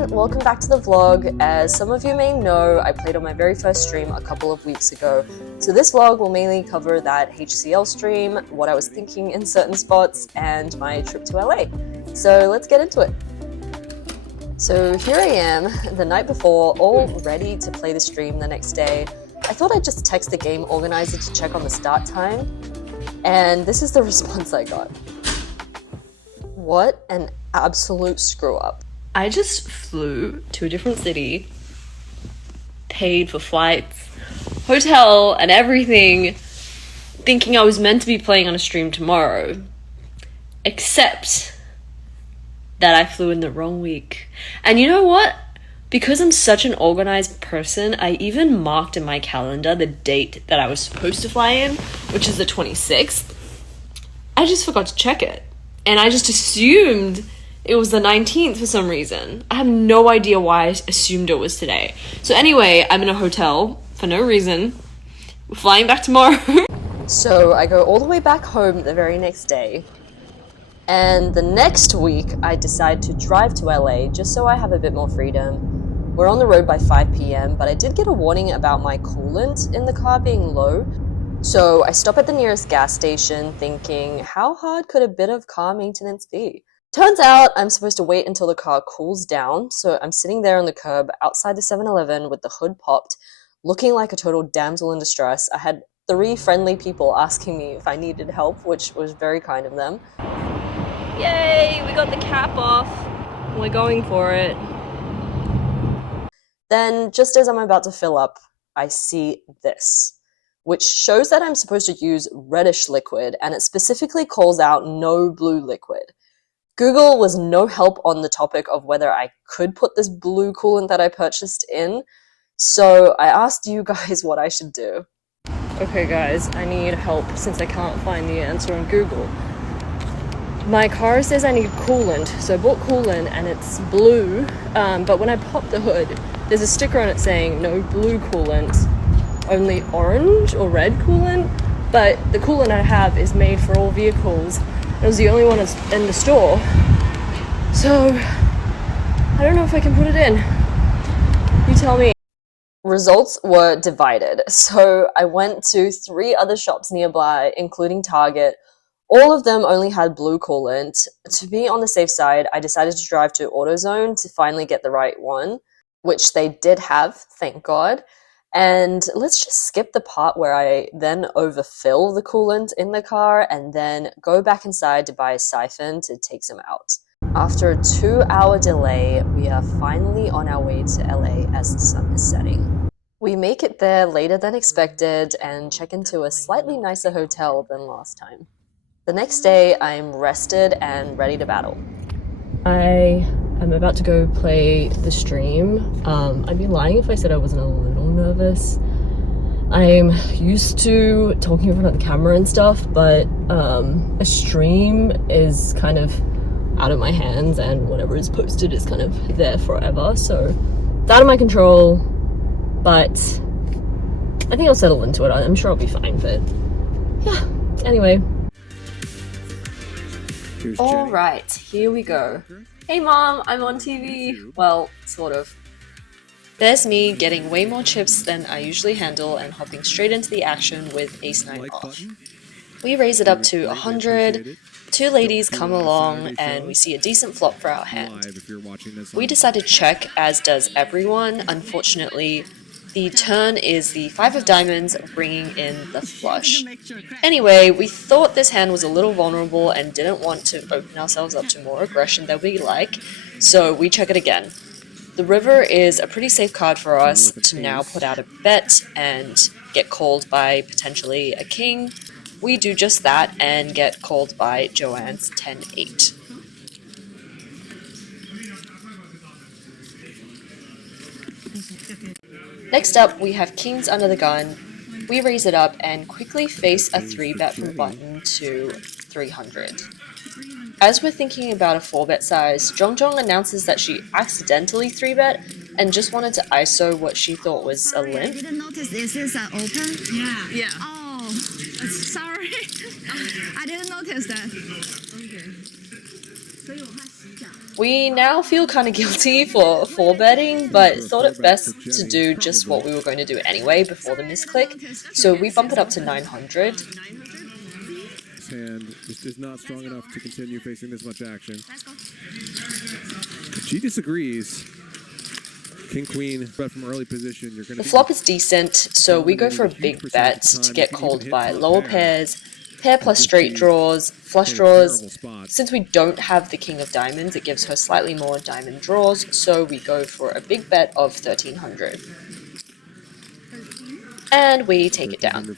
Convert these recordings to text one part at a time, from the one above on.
everyone, welcome back to the vlog. As some of you may know, I played on my very first stream a couple of weeks ago. So this vlog will mainly cover that HCL stream, what I was thinking in certain spots, and my trip to LA. So let's get into it. So here I am, the night before, all ready to play the stream the next day. I thought I'd just text the game organizer to check on the start time, and this is the response I got. What an absolute screw up. I just flew to a different city, paid for flights, hotel, and everything, thinking I was meant to be playing on a stream tomorrow. Except that I flew in the wrong week. And you know what? Because I'm such an organized person, I even marked in my calendar the date that I was supposed to fly in, which is the 26th. I just forgot to check it. And I just assumed it was the 19th for some reason. I have no idea why I assumed it was today. So anyway, I'm in a hotel for no reason. We're flying back tomorrow. So I go all the way back home the very next day. And the next week, I decide to drive to LA just so I have a bit more freedom. We're on the road by 5 p.m, but I did get a warning about my coolant in the car being low. So I stop at the nearest gas station thinking, how hard could a bit of car maintenance be? Turns out I'm supposed to wait until the car cools down, so I'm sitting there on the curb outside the 7-Eleven with the hood popped, looking like a total damsel in distress. I had 3 friendly people asking me if I needed help, which was very kind of them. Yay, we got the cap off. We're going for it. Then, just as I'm about to fill up, I see this, which shows that I'm supposed to use reddish liquid, and it specifically calls out no blue liquid. Google was no help on the topic of whether I could put this blue coolant that I purchased in, so I asked you guys what I should do. Okay guys, I need help since I can't find the answer on Google. My car says I need coolant, so I bought coolant and it's blue, but when I pop the hood, there's a sticker on it saying no blue coolant, only orange or red coolant, but the coolant I have is made for all vehicles. It was the only one in the store, so I don't know if I can put it in. You tell me. Results were divided, so I went to 3 other shops nearby, including Target. All of them only had blue coolant. To be on the safe side, I decided to drive to AutoZone to finally get the right one, which they did have, thank God. And let's just skip the part where I then overfill the coolant in the car and then go back inside to buy a siphon to take some out. After a 2-hour delay, we are finally on our way to LA as the sun is setting. We make it there later than expected and check into a slightly nicer hotel than last time. The next day, I'm rested and ready to battle. I'm about to go play the stream. I'd be lying if I said I wasn't a little nervous. I'm used to talking in front of the camera and stuff, but a stream is kind of out of my hands and whatever is posted is kind of there forever. So it's out of my control, but I think I'll settle into it. I'm sure I'll be fine, but yeah, anyway. Alright, here we go. Hey mom, I'm on TV. Well, sort of. There's me getting way more chips than I usually handle and hopping straight into the action with Ace 9 off. We raise it up to 100, 2 ladies come along, and we see a decent flop for our hand. We decide to check, as does everyone. Unfortunately, the turn is the 5 of diamonds, bringing in the flush. Anyway, we thought this hand was a little vulnerable and didn't want to open ourselves up to more aggression than we like, so we check it again. The river is a pretty safe card for us to now put out a bet and get called by potentially a king. We do just that and get called by Joanne's 10-8. Next up, we have kings under the gun. We raise it up and quickly face a 3-bet from button to 300. As we're thinking about a 4-bet size, Jongjong announces that she accidentally 3-bet and just wanted to ISO what she thought was a limp. I didn't notice this is open. Yeah. Oh, sorry. I didn't notice that. Okay. We now feel kind of guilty for 4-betting, but thought it best to do just what we were going to do anyway before the misclick, so we bump it up to 900. This hand just is not strong enough to continue facing this much action. She disagrees. King Queen, bet from early position. You're gonna The flop is decent, so we go for a big bet to get called by lower pairs, pair plus straight draws, flush draws. Since we don't have the king of diamonds, it gives her slightly more diamond draws, so we go for a big bet of 1300. And we take it down.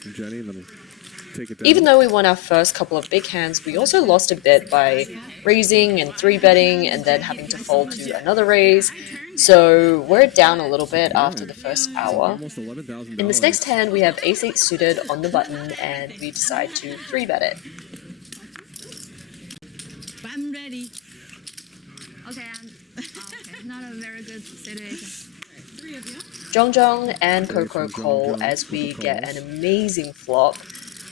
Even though we won our first couple of big hands, we also lost a bit by raising and 3-betting and then having to fold to another raise. So we're down a little bit after the first hour. In this next hand, we have ace-8 suited on the button and we decide to 3-bet it. I'm ready. Okay, not a very good situation. Zhong and Coco call as we get an amazing flop.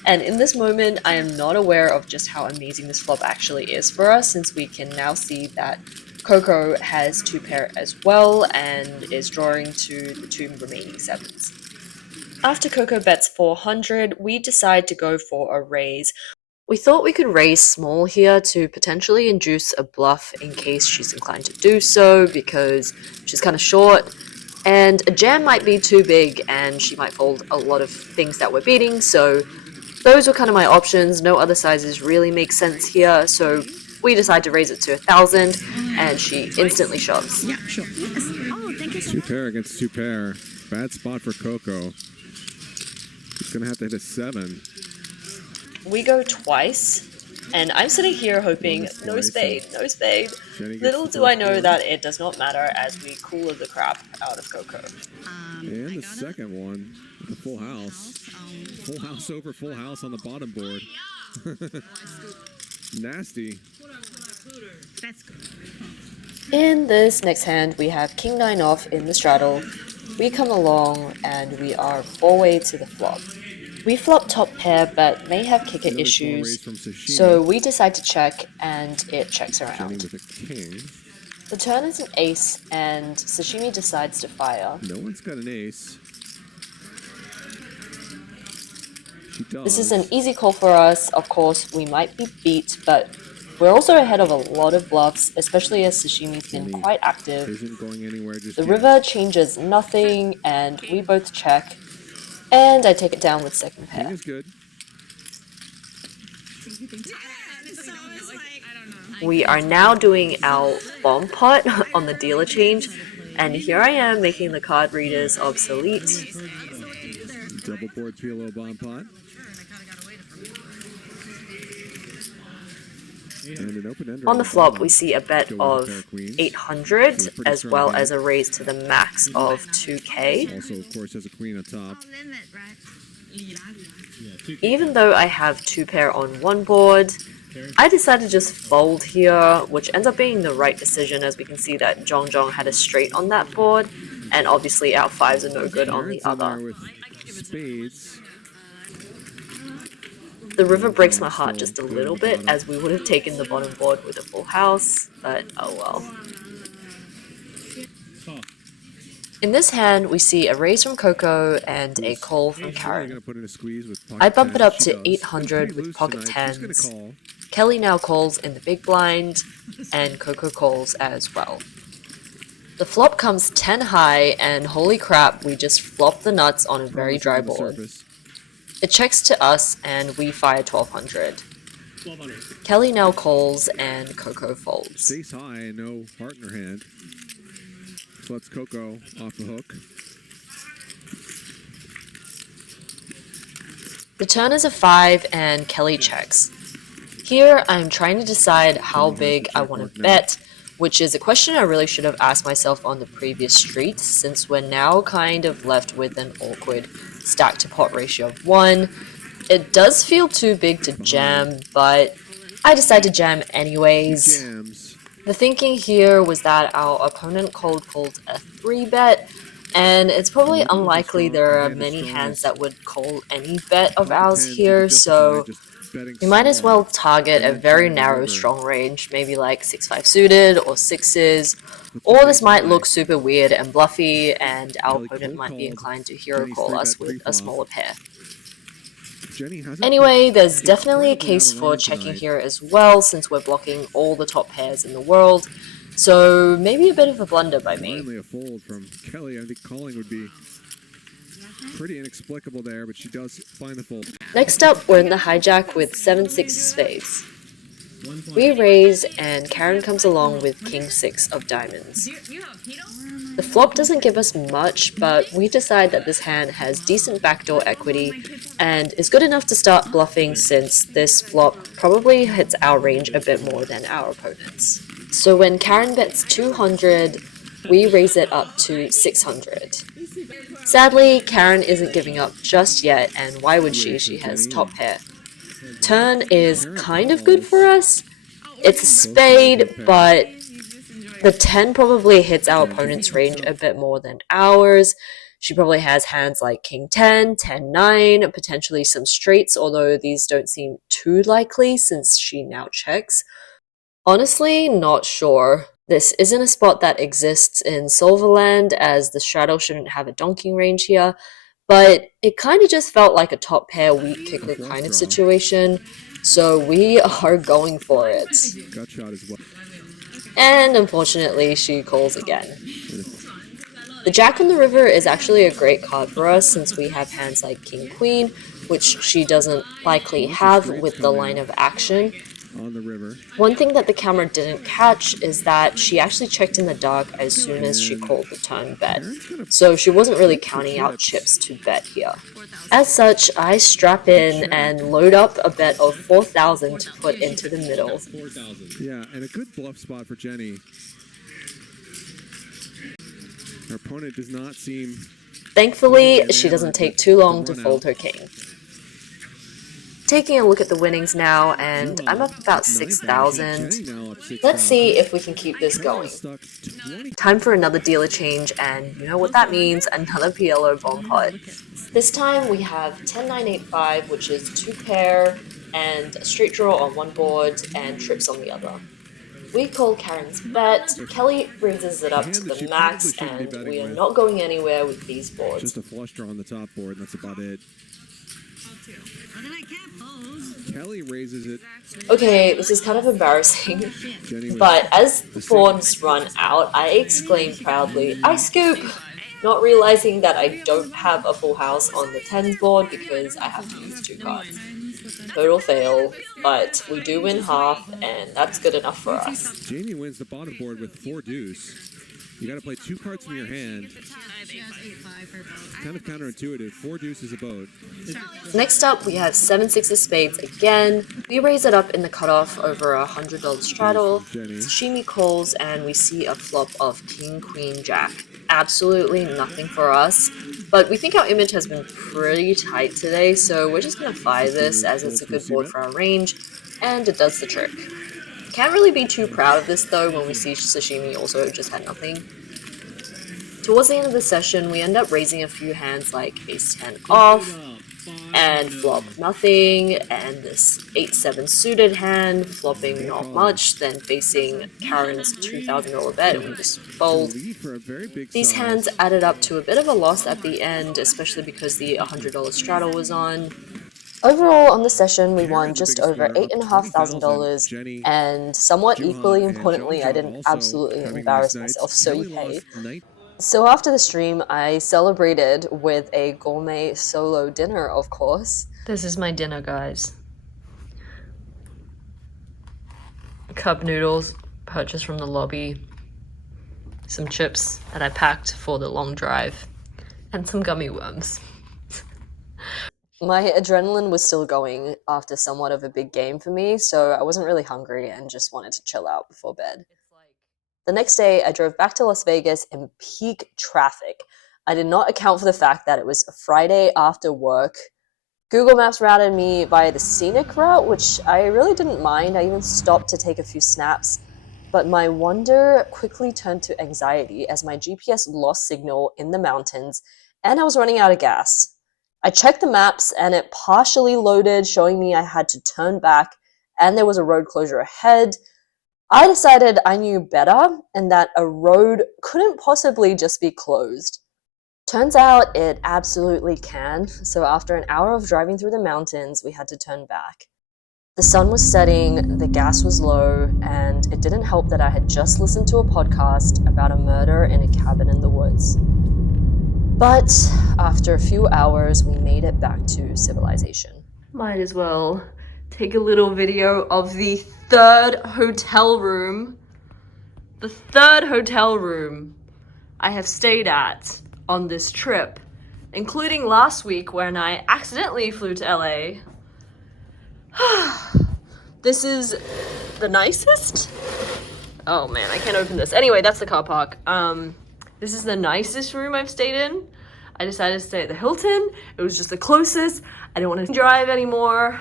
And in this moment, I am not aware of just how amazing this flop actually is for us, since we can now see that Coco has 2-pair as well and is drawing to the 2 remaining 7s. After Coco bets 400, we decide to go for a raise. We thought we could raise small here to potentially induce a bluff in case she's inclined to do so, because she's kind of short, and a jam might be too big and she might fold a lot of things that we're beating, so those were kind of my options. No other sizes really make sense here, so we decide to raise it to 1,000, and she instantly shoves. Yeah, sure. Yes. Oh, thank you so much. 2-pair against 2-pair. Bad spot for Coco. He's gonna have to hit a 7. We go twice, and I'm sitting here hoping, no spade, no spade. Little do I know that it does not matter as we cooler the crap out of Coco. And the second one, with a full house. Full house over full house on the bottom board. Nasty. That's good. In this next hand, we have King 9 off in the straddle. We come along, and we are 4-way to the flop. We flop top pair, but may have kicker issues, so we decide to check, and it checks around. The turn is an ace, and Sashimi decides to fire. No one's got an ace. This is an easy call for us. Of course, we might be beat, but we're also ahead of a lot of bluffs, especially as Sashimi's been quite active. The river changes nothing, and we both check. And I take it down with second pair. King is good. We are now doing our bomb pot on the dealer change, and here I am making the card readers obsolete. Double board PLO bomb pot. On the flop, we see a bet of 800, as well as a raise to the max of 2k. Also, of course, has a queen on top. Even though I have 2-pair on one board, I decided to just fold here, which ends up being the right decision, as we can see that Zhong had a straight on that board, and obviously our 5s are no good on the other. Spades. The river breaks my heart just a little bit, as we would have taken the bottom board with a full house, but oh well. In this hand, we see a raise from Coco and a call from Karen. I bump it up to 800 with pocket 10s. Kelly now calls in the big blind, and Coco calls as well. The flop comes 10 high, and holy crap, we just flop the nuts on a very dry board. It checks to us, and we fire 1200. Kelly now calls, and Coco folds. Ace high, no heart in her hand. So lets Coco off the hook. The turn is a 5, and Kelly checks. Here, I'm trying to decide how big I want to bet, which is a question I really should have asked myself on the previous street, since we're now kind of left with an awkward stack to pot ratio of 1. It does feel too big to jam, but I decide to jam anyways. The thinking here was that our opponent cold called a 3-bet, and it's probably unlikely there are many hands that would call any bet of ours here, so betting You might as small well target and a then very trying to narrow river. strong range, maybe like 6-5 suited or 6s, With the or this big might eye, look super weird and bluffy and our Kelly opponent cold might be called inclined to hero Jenny's call 3-bet us with a pre-flop. smaller pair. Jenny hasn't Anyway, been there's definitely a incredibly out case of for line checking tonight. here as well, since we're blocking all the top pairs in the world, so maybe a bit of a blunder by me. Finally a fold from Kelly. I think calling would be pretty inexplicable there, but she does find the fold. Next up, we're in the hijack with 7-6 spades. We raise, and Karen comes along with King-6 of diamonds. The flop doesn't give us much, but we decide that this hand has decent backdoor equity and is good enough to start bluffing, since this flop probably hits our range a bit more than our opponent's. So when Karen bets 200, we raise it up to 600. Sadly, Karen isn't giving up just yet, and why would she? She has top pair. Turn is kind of good for us. It's a spade, but the 10 probably hits our opponent's range a bit more than ours. She probably has hands like King 10, 10 9, potentially some straights, although these don't seem too likely since she now checks. Honestly, not sure. This isn't a spot that exists in Silverland, as the straddle shouldn't have a donking range here, but it kind of just felt like a top pair weak kicker kind of situation, so we are going for it. Gut shot as well. And unfortunately, she calls again. The Jack on the River is actually a great card for us, since we have hands like King Queen, which she doesn't likely have with the line of action. On the river. One thing that the camera didn't catch is that she actually checked in the dark as soon as she called the turn bet, so she wasn't really counting out chips to bet here. As such, I strap in and load up a bet of 4,000 to put into the middle. Yeah, and a good bluff spot for Jenny. Her opponent does not seem... Thankfully, she doesn't take too long to fold her king. Taking a look at the winnings now, and I'm up about 6,000. Let's see if we can keep this going. Time for another dealer change, and you know what that means, another PLO bomb pot. This time we have 10-9-8-5, which is 2 pair, and a straight draw on one board, and trips on the other. We call Karen's bet, Kelly raises it up to the max, and we are not going anywhere with these boards. Just a flush draw on the top board, and that's about it. Kelly raises it. Okay, this is kind of embarrassing, but as the boards run out, I exclaim proudly, "I scoop!" Not realizing that I don't have a full house on the 10s board because I have to use 2 cards. Total fail, but we do win half, and that's good enough for us. Jamie wins the bottom board with 4 deuce. You gotta play 2 cards from your hand. Kind of counterintuitive. 4 deuce is a boat. Next up, we have 7-6 of spades again. We raise it up in the cutoff over a $100 straddle. Sashimi calls, and we see a flop of King, Queen, Jack. Absolutely nothing for us, but we think our image has been pretty tight today, so we're just gonna fire this as it's a good board for our range, and it does the trick. Can't really be too proud of this though when we see Sashimi also just had nothing. Towards the end of the session, we end up raising a few hands like Ace-10 off, and flop nothing, and this 8-7 suited hand, flopping not much, then facing Karen's $2,000 bet, and we just fold. These hands added up to a bit of a loss at the end, especially because the $100 straddle was on. Overall, on the session, we won just over $8,500, and somewhat equally importantly, I didn't absolutely embarrass myself, so yay. So after the stream, I celebrated with a gourmet solo dinner, of course. This is my dinner, guys. Cup noodles, purchased from the lobby. Some chips that I packed for the long drive. And some gummy worms. My adrenaline was still going after somewhat of a big game for me, so I wasn't really hungry and just wanted to chill out before bed. The next day, I drove back to Las Vegas in peak traffic. I did not account for the fact that it was a Friday after work. Google Maps routed me via the scenic route, which I really didn't mind. I even stopped to take a few snaps. But my wonder quickly turned to anxiety as my GPS lost signal in the mountains, and I was running out of gas. I checked the maps and it partially loaded, showing me I had to turn back and there was a road closure ahead. I decided I knew better and that a road couldn't possibly just be closed. Turns out it absolutely can, so after an hour of driving through the mountains, we had to turn back. The sun was setting, the gas was low, and it didn't help that I had just listened to a podcast about a murder in a cabin in the woods. But after a few hours, we made it back to civilization. Might as well take a little video of the third hotel room I have stayed at on this trip, including last week when I accidentally flew to LA. This is the nicest? Oh man, I can't open this. Anyway, that's the car park. This is the nicest room I've stayed in. I decided to stay at the Hilton. It was just the closest. I didn't want to drive anymore.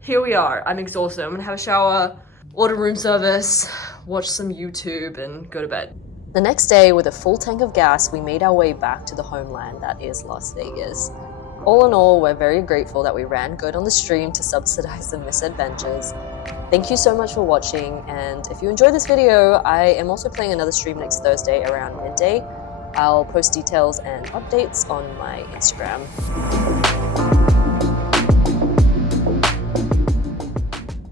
Here we are. I'm exhausted. I'm gonna have a shower, order room service, watch some YouTube, and go to bed. The next day, with a full tank of gas, we made our way back to the homeland that is Las Vegas. All in all, we're very grateful that we ran good on the stream to subsidize the misadventures. Thank you so much for watching, and if you enjoyed this video, I am also playing another stream next Thursday around midday. I'll post details and updates on my Instagram.